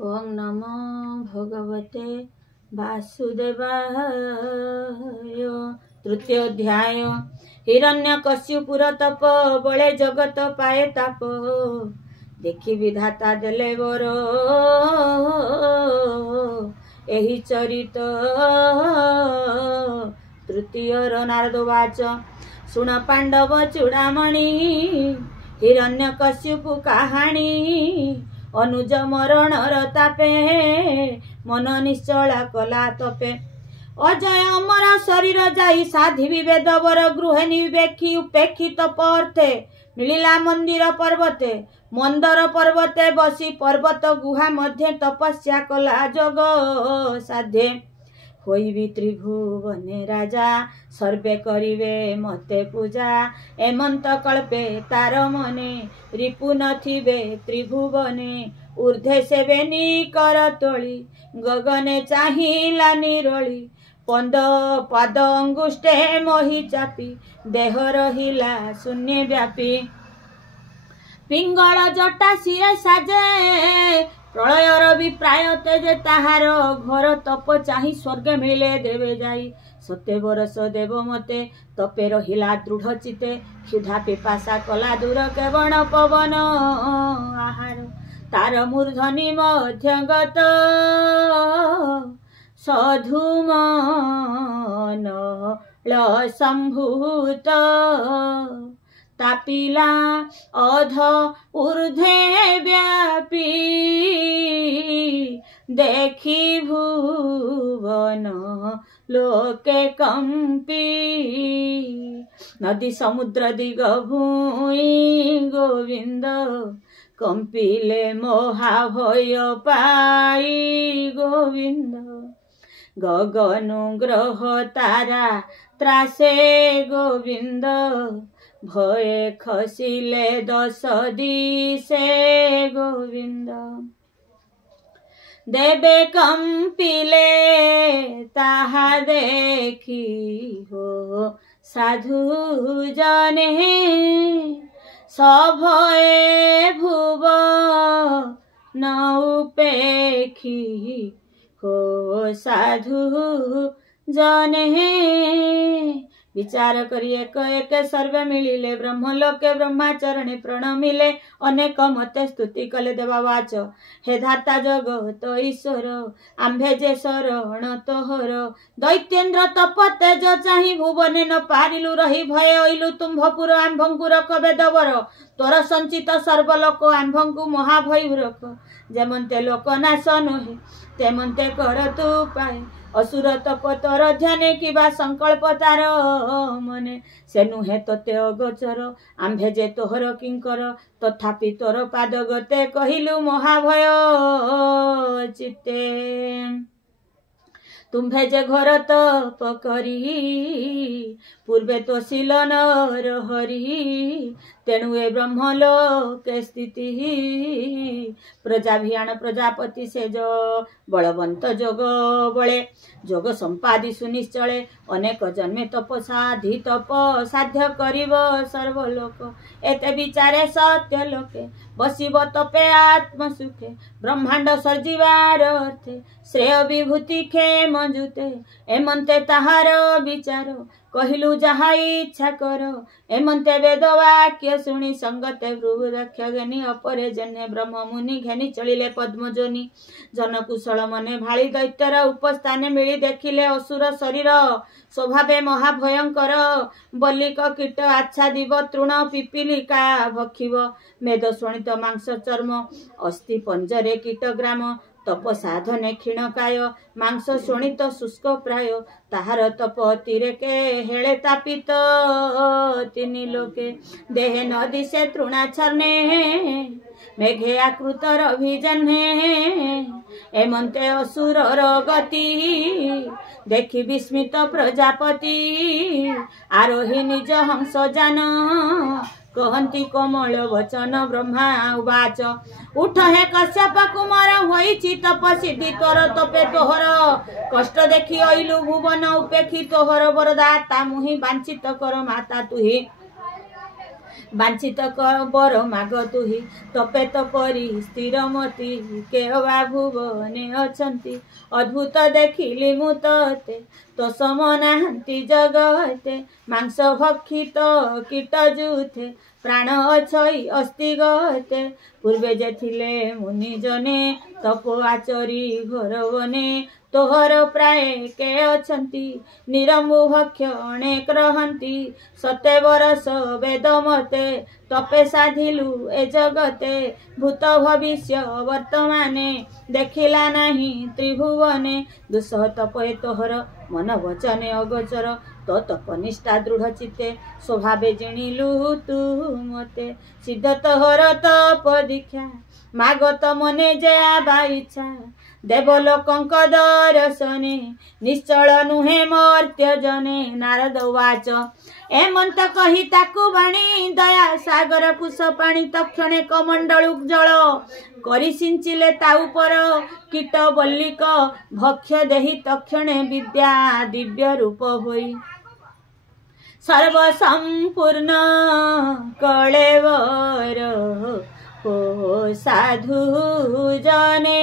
ओं नमो भगवते वासुदेवाय। तृतीय अध्याय। हिरण्यकश्यपुर तप बळे जगत पाए ताप, देखि विधाता देले वर एही चरित। तृतीय नारद वाच, सुण पांडव चूड़ामणि हिरण्यकश्यपु कहानी। अनुज मरण तापे मन निश्चला कला तपे, अजय अमर शरीर जाई साधि विवेद वर गृहे निवेखी उपेक्षित पर्थे। मिलिला मंदिर पर्वते मंदर पर्वते बसी पर्वत गुहा मध्य तपस्या कला जग साधे। होइबी त्रिभुवने राजा सर्वे करिवे मते पूजा। एमंत कल्पे तार मने रिपु नथिबे त्रिभुवने। ऊर्ध्वे सेवेनी कर तोली गगने चाहिला निरली। पंद पाद अंगुष्ठे मोहि चापी देह रहिला शून्य व्यापी। पिंगल जटा सिरे साजे प्रलयर विप्राय तेजे ताहार घर। तप चाहि स्वर्ग मिले देवे जाई सत्य बरस देव मते। तपे रहिला दृढ़ चिते क्षुधा पिपासा कला दूर केवण पवन आहार। तार मूर्धनि मध्यगत सधुमन संभूत। तापिला अध ऊर्ध्वे व्यापी देखी भुवन लोके कंपी। नदी समुद्र दिग भूई गोविंद कंपिले मोहाभय पाई गोविंद। गगनु ग्रह तारा त्रासे गोविंद भये खसिले 10 दिशे गोविंद। देवे कंपिले ताहा देखी हो साधु जने। सभये भुव न उपेक्षी हो साधु जने। विचार करी एक एक सर्वे मिलिले ब्रह्मलोके ब्रह्माचरणे प्रणमिले। अनेक मते स्तुति कले देवावाच, हे धाता जगत ईश्वर आम्भे जे शरण तोहर। दैत्येन्द्र तप तेज चाहि भुवने न पारिलु रही भय ओइलु तुम्भपुर आम्भंकु रख बेदवर। तोर संचित सर्वलोक आम्भंकु महाभय रख। जेमंते लोक नाश नहे तेमंते कर तू पाए। असुर तप तोर ध्याने किबा संकल्प तार मने। से नुहे तोते अगोचर आम्भे जे तोहर किंकर। तथापि तोर पाद गते कहिलु महाभय चित्ते। तुम्भे जे घर तप करी पूर्वे तो शिल नर हरि। तेणु ए ब्रह्मलोके स्थिति प्रजाभियान प्रजापति से जो बलवंत जोग बळे। जोग संपादी सुनिश्चले अनेक जन्मे तप साधि तप साध्य करिव सर्वलोक। एते विचारे सत्य लोके बसिव तपे आत्म सुखे। ब्रह्मांड सर्जिवार अर्थे श्रेय विभूति क्षेम जुते। एमंते ताहार विचार कहिलु जहा इच्छा कर। एमंते वेद वाक्य शुणी संगते भृगुदक्ष घेनी। अपरे जन्य ब्रह्म मुनि घेनी चलिले पद्मजोनि। जन कुशल मने भाली दैत्यर उपस्थाने मिली देखिले असुर शरीर। स्वभावे महाभयंकर बलिक कीट आच्छादिव। तृण पिपीलिका भक्षिव मेद शोणित मांस चर्म। अस्थि पंजरे कीटग्राम तप साधने क्षीणकाय। मांस शोणित शुष्क प्राय ताहार तप अतिरेके हेळे तापित तिनि लोके। देहे न दिशे तृणाच्छर्णे मेघे आकृत रभिजह्ने। एमंते असुरर गति देखि विस्मित प्रजापति। आरोही निज हंस जान कहती कोमल वचन। ब्रह्मा उवाच, उठ हे कश्यप कुमार होइछि तप सिद्धि तोर। तपे तोहर कष्ट देखि अइलु भुवन उपेक्षी। तोहर वरदाता मुहि वांछित कर माता तुहि। बांछित बर माग तुही तपे तपरी स्थिरमती केहवा भुवने अछंती अद्भुत देखिली मु तते तो सम नाहंती जगते मांस भक्षित कीट जुथे प्राण अछई अस्ति गते पूर्वे जे थिले मुनि जने तपो आचरी घोर वने तोहर प्राय के अछंती निरंबु भक्ष अनेक रहंती सते बरस वेद मते तपे साधिलु ए जगते भूत भविष्य वर्तमाने देखिला नाही त्रिभुवने दुसह तपे तोहर मन वचने अगोचर तो तपनिष्ठा दृढ़ चित्ते स्वभावे जिणिलु तू मते सिद्ध तोहर तप दीक्षा मागत मने जे आबा इच्छा देवलोकंक दर्शने निश्चल नुहे मर्त्य जने नारद वाच एमंत कही ताकु बाणी दया सागर कुश पाणी तक्षणे कमंडलु जल करी सिंचिले ता उपर कीट बल्लिक भक्ष्य देहि तक्षणे विद्या दिव्य रूप होई सर्व संपूर्ण कळेवर हो साधु जने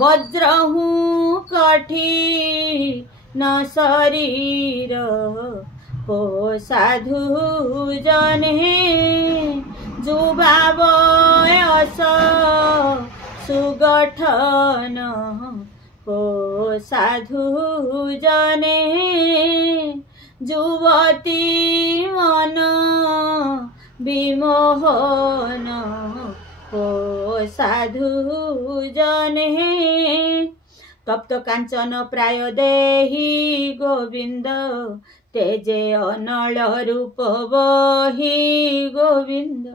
वज्रहु कठी न शरीर हो साधु जने जुबाव अस सुगठन हो साधु जने जुवती मन विमोहन हो साधु जने तप्त कांचन प्राय देहि गोविंद तेजे अनल रूप बही गोविंद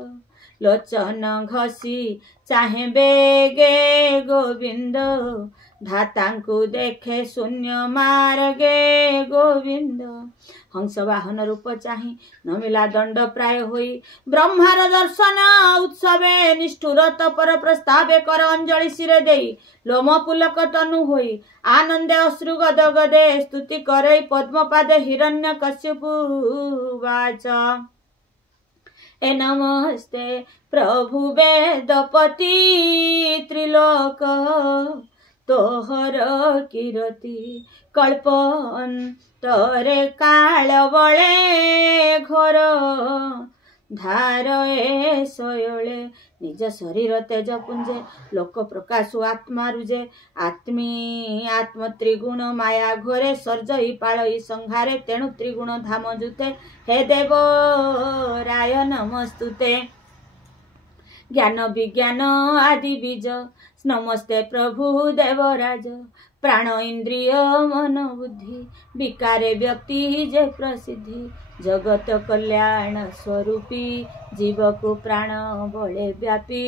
लोचन घसी चाहे बेगे गोविंद धातांकु देखे शून्य मार्गे गोविंद हंस वाहन रूप चाहि न मिला दंड प्राय होई ब्रह्मार दर्शन उत्सवे निष्ठुर तपर प्रस्तावे कर अंजलि सिरे देई लोम पुलक तनु होई आनंदे अश्रु गद गदे स्तुति करई पद्मपादे हिरण्य कश्यपु वाच ए नमस्ते प्रभु वेदपति त्रिलोक तोहर कीरति कल्पन्तरे काल बळे घोर धार ए शयळे निज शरीर तेज पुंजे लोक प्रकाशु आत्मा रुजे आत्मी आत्म त्रिगुण माया घोरे सर्जई पाळई संहारे तेणु त्रिगुण धाम जुते हे देव राय नमस्तुते ज्ञान विज्ञान आदि बीज नमस्ते प्रभु देवराज प्राण इंद्रिय मन बुद्धि विकारे व्यक्ति जे प्रसिद्धि जगत कल्याण स्वरूपी जीव को प्राण बळे व्यापी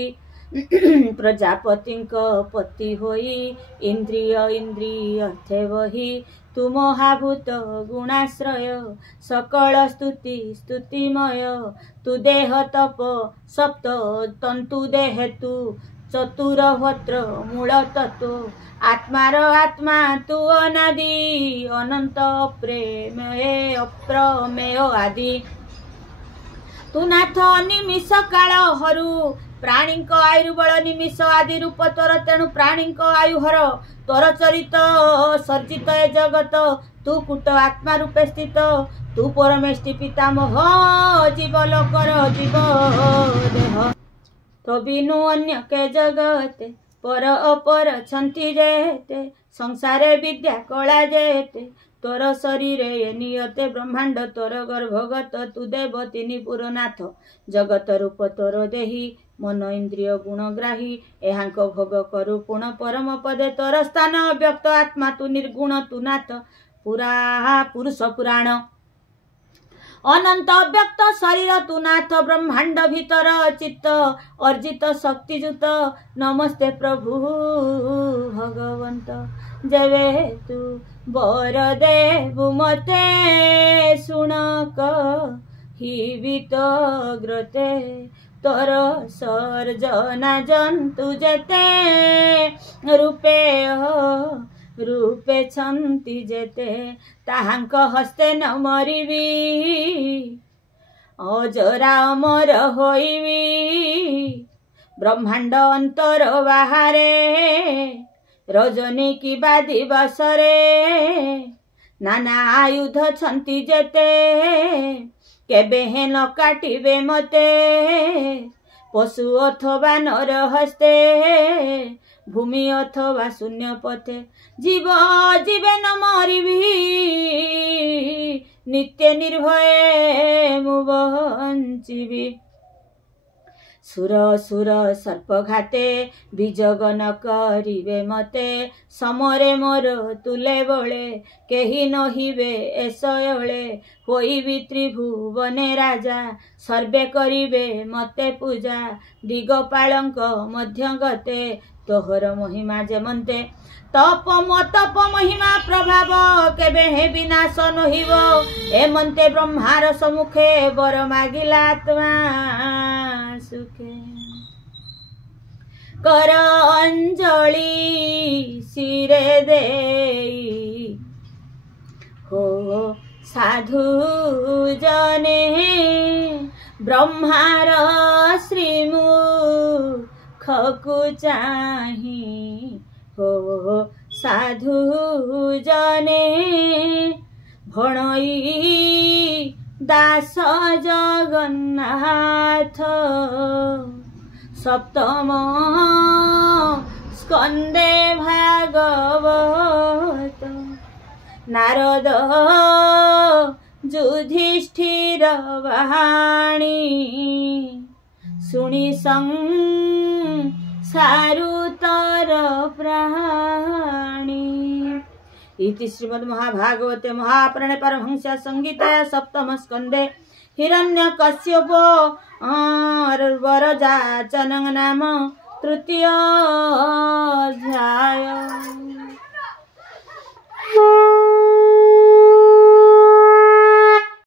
प्रजापति पति होई इंद्रिय इंद्रिय अर्थे वही तु महाभूत गुणाश्रय सकल स्तुति स्तुतिमय तु देह तप सप्त तंतु देह तु चतुरभद्र मूल तत्व आत्मार आत्मा तु अनादि अनंत प्रेमये अप्रमेय आदि तु नाथ निमिष काल हरु प्राणी आयुर्बल निमिष आदि रूप तोर तेणु प्राणी आयु हर तोर चरित सर्जित ए जगत तु कुट आत्मा रूपे स्थित तु परमेष्टि पितामह जीव लोकर जीव देह तो बिनु अन्य के जगते पर अपर छंती जेते संसारे विद्या कला जेते तोर शरीर ये नियते ब्रह्मांड तोर गर्भगत तु देव तिनि पुरनाथ जगत रूप तोर देही मन इंद्रिय गुणग्राही एहांक भोग करु पुण परम पदे तोर स्थान व्यक्त आत्मा तु निर्गुण तु नाथ पुरा पुरुष पुराण अनंत व्यक्त शरीर तु नाथ ब्रह्मांड भीतर चित्त अर्जित शक्तिजुत नमस्ते प्रभु भगवंत जेवे तु बर देवु मते शुणक हिवित ग्रते तोर सर्जना जंतु जेते रूपे छंती जेते ताहांक हस्ते न मरिबी अजरा अमर होइबी ब्रह्मांड अंतर बाहरे रजनी किबा दिवसरे नाना आयुध छंती जेते केबे हे न काटिबे मते पशु अथवा नर हस्ते भूमि अथवा शून्य पथे जीव जीवे न मरिबी नित्य निर्भये मु बंचिबी सुर सुर सर्पघाते विजग न करिबे मते समरे मोर तुले बळे केही नहिबे एसयळे होइबी त्रिभुवने राजा सर्वे करिबे मते पूजा दिगपालंक मध्य गते तोहर महिमा जेमन्ते तप मतप महिमा प्रभाव केबे हे विनाश नहिबो एमन्ते ब्रह्मार सम्मुखे बर मागिला आत्मा सुखे कर अंजलि सिरे देई हो साधु जने ब्रह्मार श्रीमुखकु चाही हो साधु जने भणई दास जगन्नाथ सप्तम स्कंदे भागवत नारद युधिष्ठिर वाणी शुणी संसारुतर प्राणी इति श्रीमद्महाभागवते महापुराणे परमहंस संहितायां सप्तम स्कंदे हिरण्यकश्यपो वरजाचनं नाम तृतीय अध्याय।